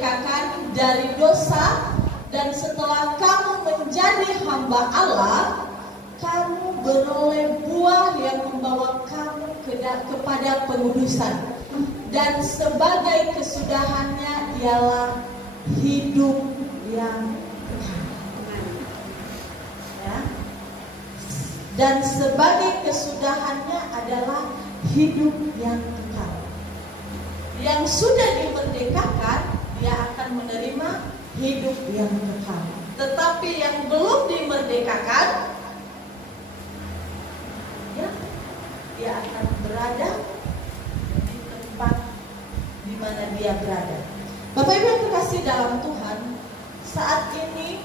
dimerdekakan dari dosa, dan setelah kamu menjadi hamba Allah, kamu beroleh buah yang membawa kamu kepada pengudusan. Dan sebagai kesudahannya ialah hidup yang kekal. Ya. Dan sebagai kesudahannya adalah hidup yang kekal. Yang sudah dimerdekakan, dia akan menerima hidup yang kekal. Tetapi yang belum dimerdekakan, ya, dia akan berada di tempat di mana dia berada. Bapak Ibu yang terkasih dalam Tuhan, saat ini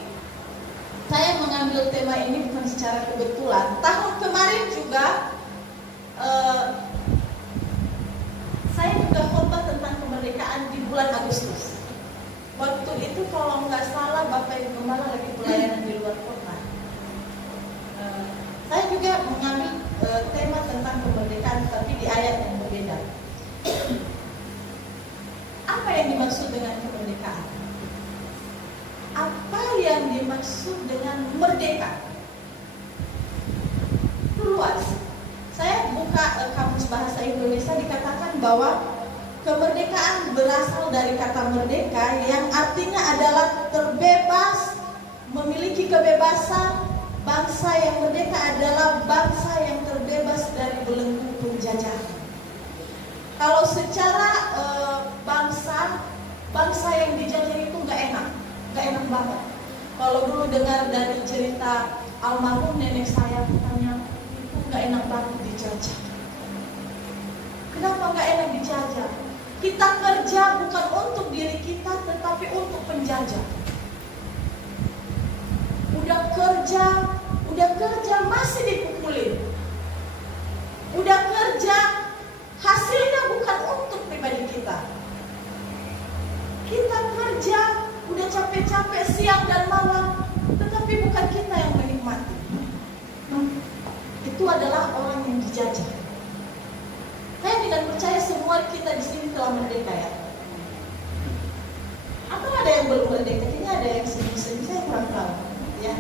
saya mengambil tema ini bukan secara kebetulan. Tahun kemarin juga saya juga khotbah tentang kemerdekaan di bulan Agustus. Waktu itu kalau nggak salah Bapak Ibu Gembala lagi pelayanan di luar kota. Saya juga mengambil tema tentang kemerdekaan, tapi di ayat yang berbeda. Apa yang dimaksud dengan kemerdekaan? Apa yang dimaksud dengan merdeka? Itu luas. Saya buka kamus bahasa Indonesia, dikatakan bahwa kemerdekaan berasal dari kata merdeka yang artinya adalah terbebas, memiliki kebebasan. Bangsa yang merdeka adalah bangsa yang terbebas dari belenggu penjajahan. Kalau secara bangsa yang dijajah itu nggak enak banget. Kalau dulu dengar dari cerita almarhum nenek saya, katanya itu nggak enak banget dijajah. Kenapa nggak enak dijajah? Kita kerja bukan untuk diri kita, tetapi untuk penjajah. Udah kerja masih dipukulin. Udah kerja, hasilnya bukan untuk pribadi kita. Kita kerja, udah capek-capek siang dan malam, tetapi bukan kita yang menikmati. Itu adalah orang yang dijajah. Saya tidak percaya semua kita di sini telah merdeka, ya. Atau ada yang belum merdeka? Kayaknya ada yang sedih-sedih, saya kurang tahu, ya.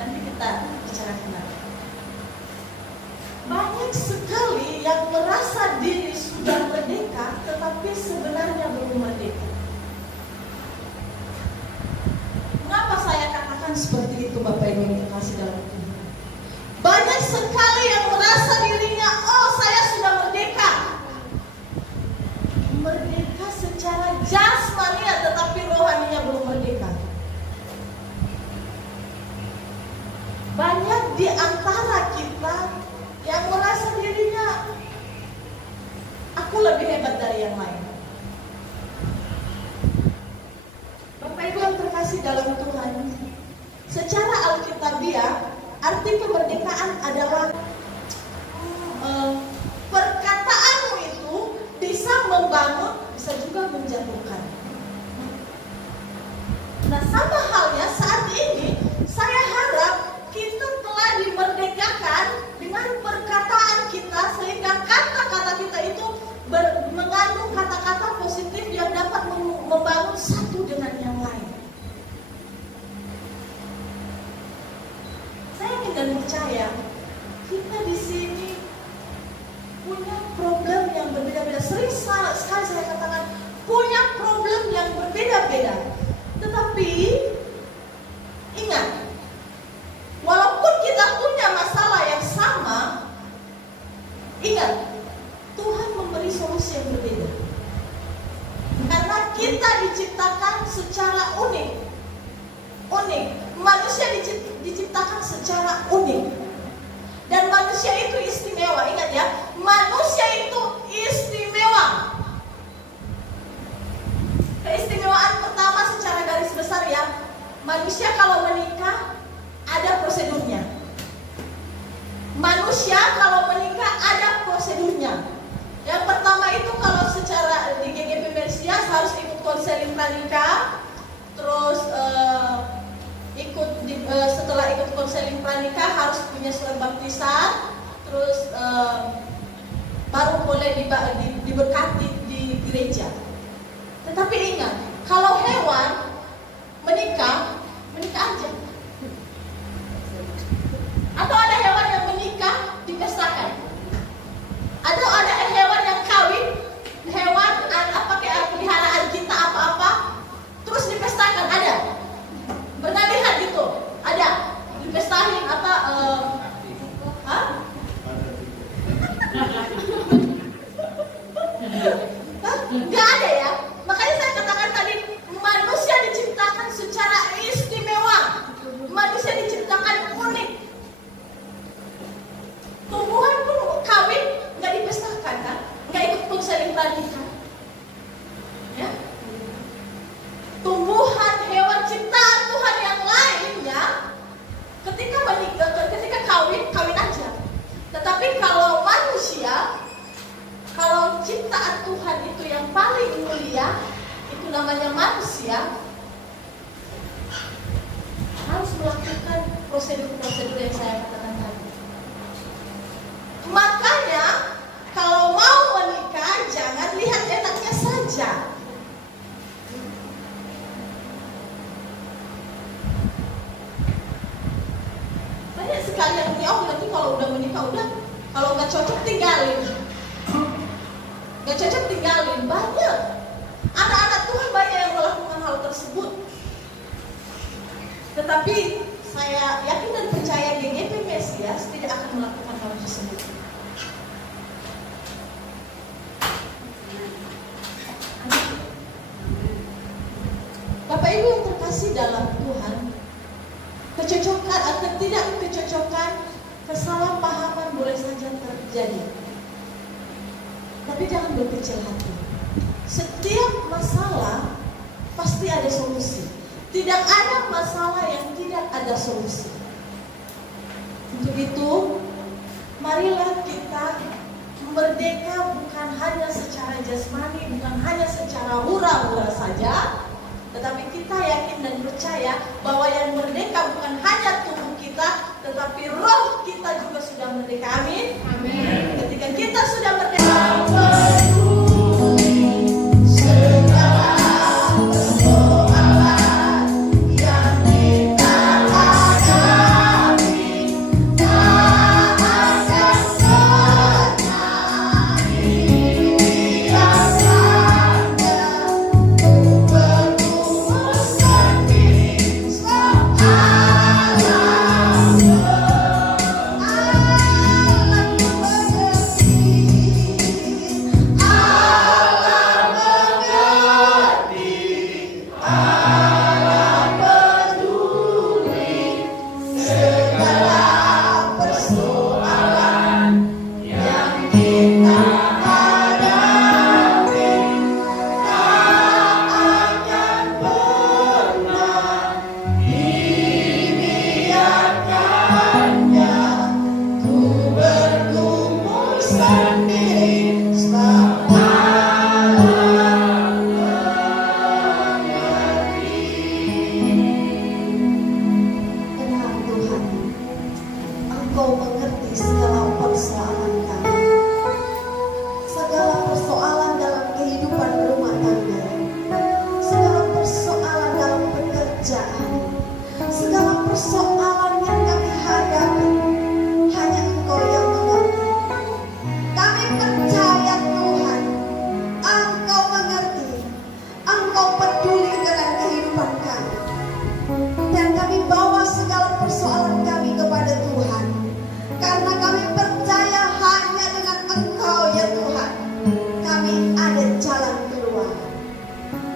Nanti kita bicarakan. Banyak sekali yang merasa diri sudah merdeka, tetapi sebenarnya belum merdeka. Mengapa saya katakan seperti itu, Bapak Ibu yang terkasih dalam Tuhan? Banyak sekali yang merasa dirinya, oh saya sudah merdeka. Merdeka secara jasmani, tetapi rohaninya belum merdeka. Banyak di antara kita yang merasa dirinya, aku lebih hebat dari yang lain. Bapak Ibu yang terkasih dalam Tuhan, secara alkitabiah, arti kemerdekaan adalah perkataanmu itu bisa membangun, bisa juga menjatuhkan. Nah, sama halnya saat ini, saya harap kita telah dimerdekakan dengan perkataan kita, sehingga kata-kata kita itu mengandung kata-kata positif yang dapat membangun satu dengan yang lain. Saya tidak percaya kita di sini punya problem yang berbeda-beda. Sering sekali saya katakan punya problem yang berbeda-beda. Tetapi ingat, walaupun kita punya masalah yang sama, ingat, Tuhan memberi solusi yang berbeda. Karena kita diciptakan secara unik. Manusia diciptakan secara unik. Dan manusia itu istimewa. Ingat ya, manusia itu istimewa. Keistimewaan pertama secara garis besar, ya, manusia kalau menikah ada prosedurnya. Manusia kalau menikah ada prosedurnya. Yang pertama itu kalau secara di GGP Mersias harus ikut konseling pranikah, terus setelah ikut konseling pranikah harus punya surat baptisan, terus baru boleh diberkati di gereja. Tetapi ingat, Kalau hewan menikah aja. Atau ada hewan yang menikah dipestakan. Atau ada hewan yang kawin, hewan apa kayak peliharaan kita apa-apa, terus dipestakan, ada. Pernah lihat gitu? Ada. Dipestahin apa? Nggak ada ya. Makanya saya katakan tadi, manusia diciptakan secara istimewa. Manusia diciptakan unik. Tumbuhan pun kawin nggak dipestakan kan? Nggak ikut pun saling perhatikan. Ya. Tumbuhan, hewan ciptaan Tuhan yang lainnya, ketika kawin aja. Tetapi kalau manusia, kalau ciptaan Tuhan itu yang paling mulia, itu namanya manusia, harus melakukan prosedur-prosedur yang saya katakan tadi. Makanya kalau mau menikah, jangan lihat enaknya saja. Banyak sekali yang nanti kalau udah menikah udah, kalau nggak cocok tinggalin. Nggak cocok tinggalin. Banyak anak-anak Tuhan banyak yang melakukan hal tersebut. Tetapi saya yakin dan percaya GGP Mesias tidak akan melakukan hal tersebut. Bapak Ibu yang terkasih dalam Tuhan, kecocokan atau tidak kecocokan, kesalahpahaman boleh saja terjadi. Tapi jangan berkecil hati. Setiap masalah pasti ada solusi. Tidak ada masalah yang tidak ada solusi. Untuk itu, marilah kita merdeka bukan hanya secara jasmani, bukan hanya secara hura-hura saja, tetapi kita yakin dan percaya bahwa yang merdeka bukan hanya tubuh kita, tetapi roh kita juga sudah merdeka. Amin. Amin. Ketika kita sudah merdeka,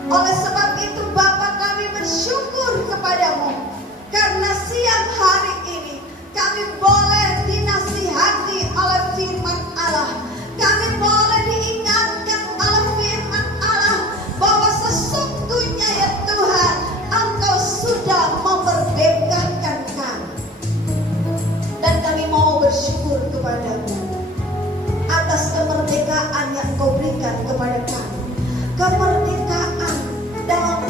oleh sebab itu Bapa kami bersyukur kepadamu karena siang hari ini kami boleh dinasihati oleh firman Allah. Kami boleh diingatkan oleh firman Allah bahwa sesungguhnya ya Tuhan, Engkau sudah memerdekakan kami. Dan kami mau bersyukur kepadamu atas kemerdekaan yang Engkau berikan kepada kami. Kemerdekaan dalam